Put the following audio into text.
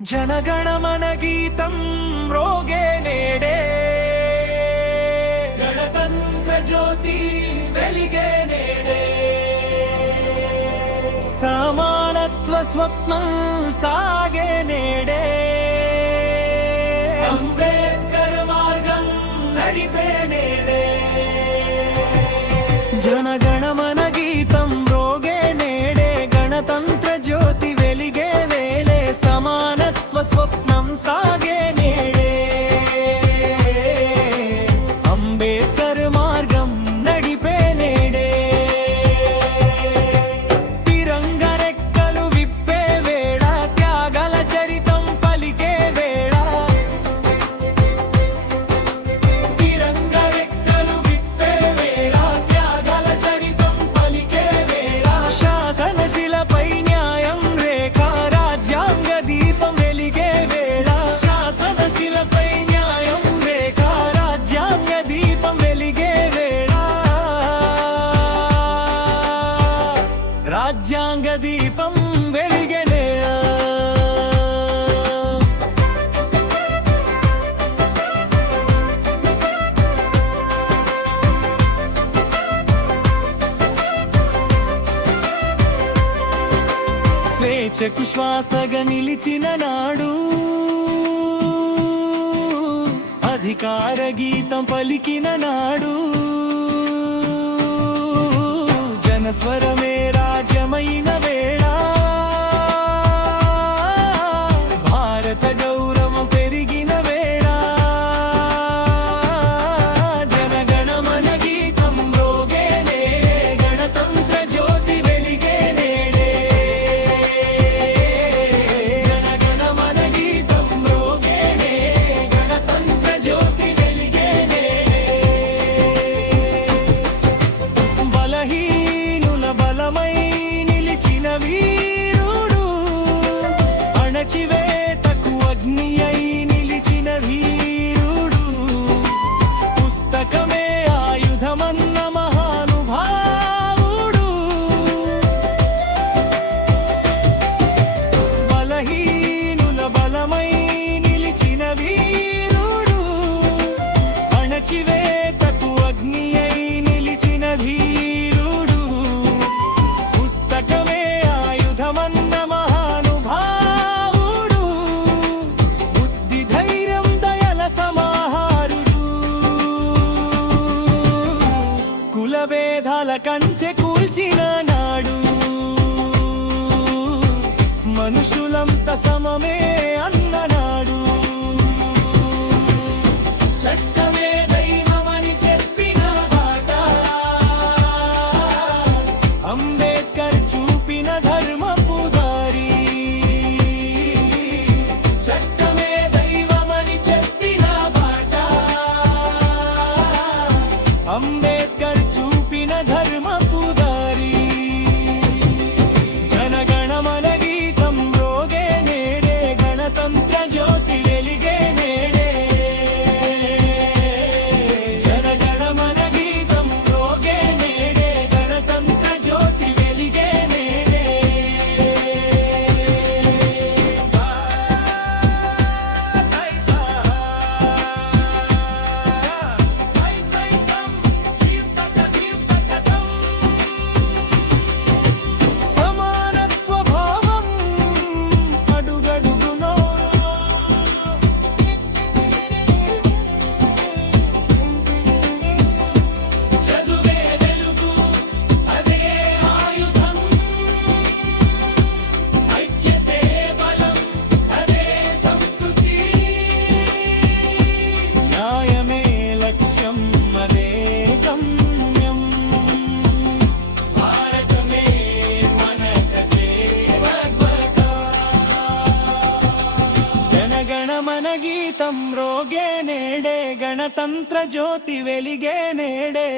जनगणमन गीतं रोगे नेडे गणतंत्र ज्योति वेलिगे नेडे समानत्व स्वप्नं सागे नेडे अंबेडकर मार्गं नडिपे नेडे जनगणमन गीतं रोगे नेडे गणतंत्र ज्योति वेलिगे वेले समानत्व स्वप्नं सागे नेडे अंबेडकर मार्गं नडिपे नेडे तिरंग रेक्कलु विप्पे वेळ त्यागल चरितं पलिके वेळ तिरंग रेक्कलु विप्पे वेळ त्यागल चरितं पलिके वेळ शासनशिलपै न्यायं रेखा राज्यांग दीपं वेलिगे वेळ शासनशिलपै न्यायं रेखा राज्यांग दीपं वेलिगे वेळ రాజ్యాంగ దీపం వెలిగెనే స్వేచ్ఛకు శ్వాసగా నిలిచిన నాడు అధికార గీతం పలికిన నాడు జనస్వరమే రాజ్యమైన వేళ భారత గౌరవం పెరిగిన వేళ జనగణమన గీతం మ్రోగేనే గణతంత్ర జ్యోతి వెలిగే నేడే జనగణమన గీతం మ్రోగేనే గణతంత్ర జ్యోతి వెలిగే నేడే బలహీనుల బలమై నిలిచిన వీరుడు అణచివేతకు అగ్ని అయి నిలిచిన వీరుడు పుస్తకమే ఆయుధమన్న మహానుభావుడు బలహీనుల బలమై నిలిచిన వీరుడు అణచివేతకు అగ్ని అయి నిలిచిన ధీరుడు పుస్తకమే ఆయుధమన్న మహానుభావుడు బుద్ధి ధైర్యం దయల సమాహారుడు కులభేదాల కంచె కూల్చిన నాడు మనుషులంత సమమే అన్ననాడు చట్టమే దైవమని చెప్పిన బాట అంబేద్కర్ చూపిన ధర్మపు దారి చట్టమే దైవమని చెప్పిన బాట అంబేద్కర్ చూపిన ధర్మపు దారి జనగణమన గీతం మ్రోగే నేడే గణతంత్ర జ్యోతి వెలిగే నేడే జనగణమన గీతం మ్రోగే నేడే గణతంత్ర జ్యోతి వెలిగే నేడే సమానత్వ భావం అడుగడుగునో చదువే వెలుగు అదే ఆయుధం ఐక్యతే బలం అదే సంస్కృతి న్యాయమే లక్ష్యం అదే గమ్యం భారతమే మనకదే భగవత జనగణమన గీతం మ్రోగే నేడే గణతంత్ర జ్యోతి వెలిగే నేడే